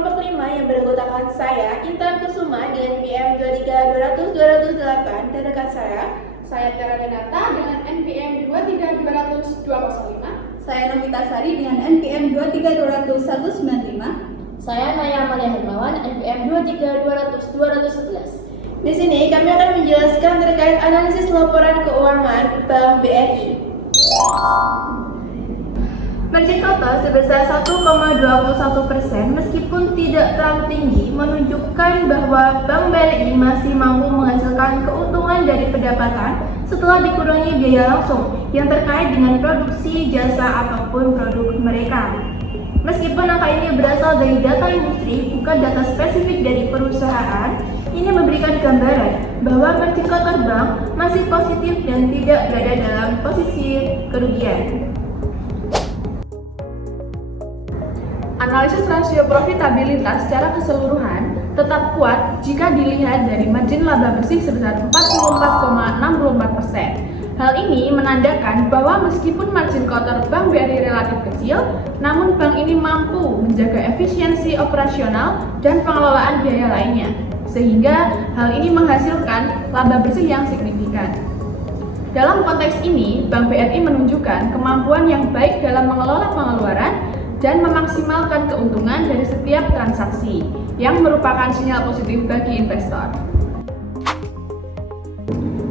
kelompok 5 yang beranggotakan saya, Intan Kusuma dengan NPM 23200-208 dan rekan saya Tiara Renata dengan NPM 23200-205. Saya Novita Sari dengan NPM 23200-195. Saya Naya Amalia Hermawan, NPM 23200-211. Di sini kami akan menjelaskan terkait analisis laporan keuangan Bank BRI. Margin total sebesar 1,21% meskipun tidak terlalu tinggi menunjukkan bahwa Bank BRI masih mampu menghasilkan keuntungan dari pendapatan setelah dikurangi biaya langsung yang terkait dengan produksi, jasa, ataupun produk mereka. Meskipun angka ini berasal dari data industri, bukan data spesifik dari perusahaan, ini memberikan gambaran bahwa margin kotor bank masih positif dan tidak berada dalam posisi kerugian. Analisis rasio profitabilitas secara keseluruhan tetap kuat jika dilihat dari margin laba bersih sebesar 44,64%. Hal ini menandakan bahwa meskipun margin kotor Bank BRI relatif kecil, namun bank ini mampu menjaga efisiensi operasional dan pengelolaan biaya lainnya, sehingga hal ini menghasilkan laba bersih yang signifikan. Dalam konteks ini, Bank BRI menunjukkan kemampuan yang baik dalam mengelola pengeluaran dan memaksimalkan keuntungan dari setiap transaksi, yang merupakan sinyal positif bagi investor.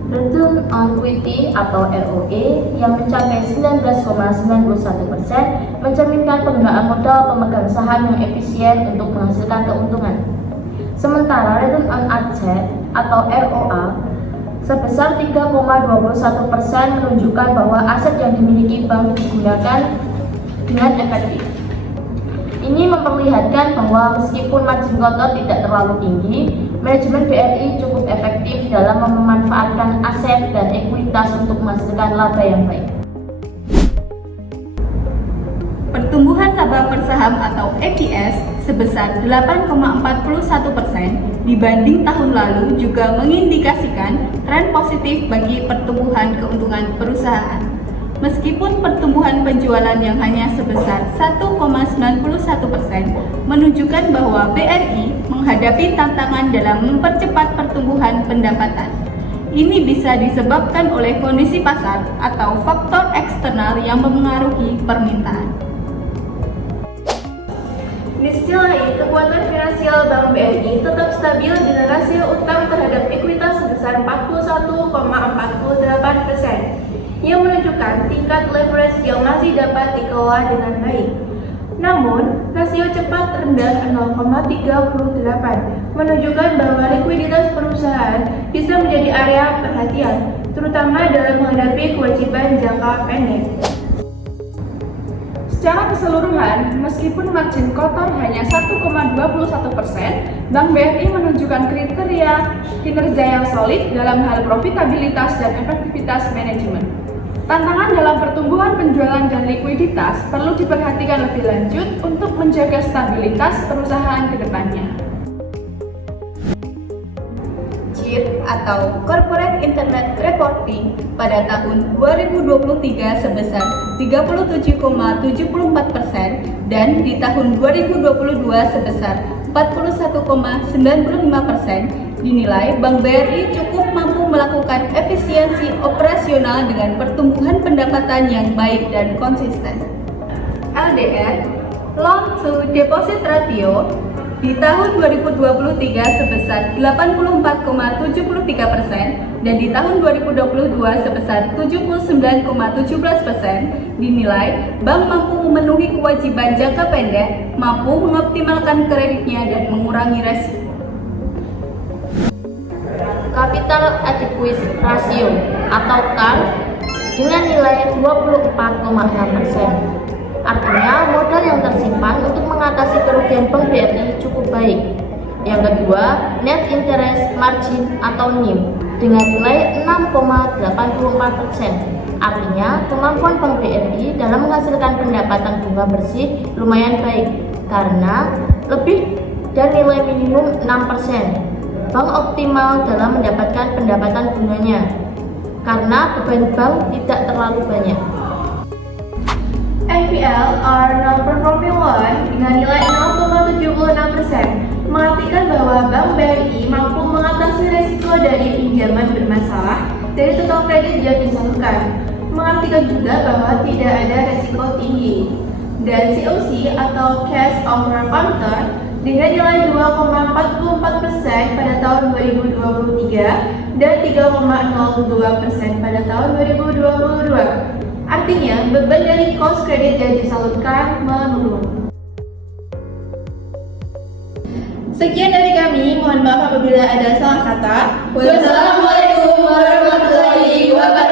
Return on Equity atau ROE yang mencapai 19,91% mencerminkan penggunaan modal pemegang saham yang efisien untuk menghasilkan keuntungan. Sementara Return on Asset atau ROA sebesar 3,21% menunjukkan bahwa aset yang dimiliki bank digunakan dengan efektif. Ini memperlihatkan bahwa meskipun margin kotor tidak terlalu tinggi, manajemen BRI cukup efektif dalam memanfaatkan aset dan ekuitas untuk menghasilkan laba yang baik. Pertumbuhan laba per saham atau EPS sebesar 8,41% dibanding tahun lalu juga mengindikasikan tren positif bagi pertumbuhan keuntungan perusahaan. Meskipun pertumbuhan penjualan yang hanya sebesar 1,91% menunjukkan bahwa BRI menghadapi tantangan dalam mempercepat pertumbuhan pendapatan. Ini bisa disebabkan oleh kondisi pasar atau faktor eksternal yang mempengaruhi permintaan. Di sisi lain, kekuatan finansial Bank BRI tetap stabil dengan rasio utang terhadap ekuitas sebesar 41,48%. yang menunjukkan tingkat leverage yang masih dapat dikelola dengan baik. Namun, rasio cepat rendah 0,38 menunjukkan bahwa likuiditas perusahaan bisa menjadi area perhatian, terutama dalam menghadapi kewajiban jangka pendek. Secara keseluruhan, meskipun margin kotor hanya 1,21%, Bank BRI menunjukkan kriteria kinerja yang solid dalam hal profitabilitas dan efektivitas manajemen. Tantangan dalam pertumbuhan penjualan dan likuiditas perlu diperhatikan lebih lanjut untuk menjaga stabilitas perusahaan ke depannya. CIR atau Corporate Internet Reporting pada tahun 2023 sebesar 37,74% dan di tahun 2022 sebesar 41,95%. Dinilai Bank BRI cukup mampu melakukan efisiensi operasional dengan pertumbuhan pendapatan yang baik dan konsisten. LDR (Loan to Deposit Ratio) di tahun 2023 sebesar 84,73% dan di tahun 2022 sebesar 79,17%. Dinilai bank mampu memenuhi kewajiban jangka pendek, mampu mengoptimalkan kreditnya dan mengurangi resiko. Capital Adequacy Ratio atau CAR dengan nilai 24,6%. Artinya modal yang tersimpan untuk mengatasi kerugian Bank BRI cukup baik. Yang kedua, Net Interest Margin atau NIM dengan nilai 6,84%. Artinya kemampuan Bank BRI dalam menghasilkan pendapatan bunga bersih lumayan baik karena lebih dari nilai minimum 6%. Bank optimal dalam mendapatkan pendapatan bunganya karena beban bank tidak terlalu banyak. NPL are non-performing loan dengan nilai 0,76% pinjaman bermasalah dari total kredit yang disalurkan, mengartikan juga bahwa tidak ada resiko tinggi. Dan COC atau Cash Over Counter dengan nilai 2,44% pada tahun 2023 dan 3,02% pada tahun 2022. Artinya, beban dari cost kredit yang disalurkan menurun. Sekian dari kami, mohon maaf apabila ada salah kata. Wassalamualaikum warahmatullahi wabarakatuh.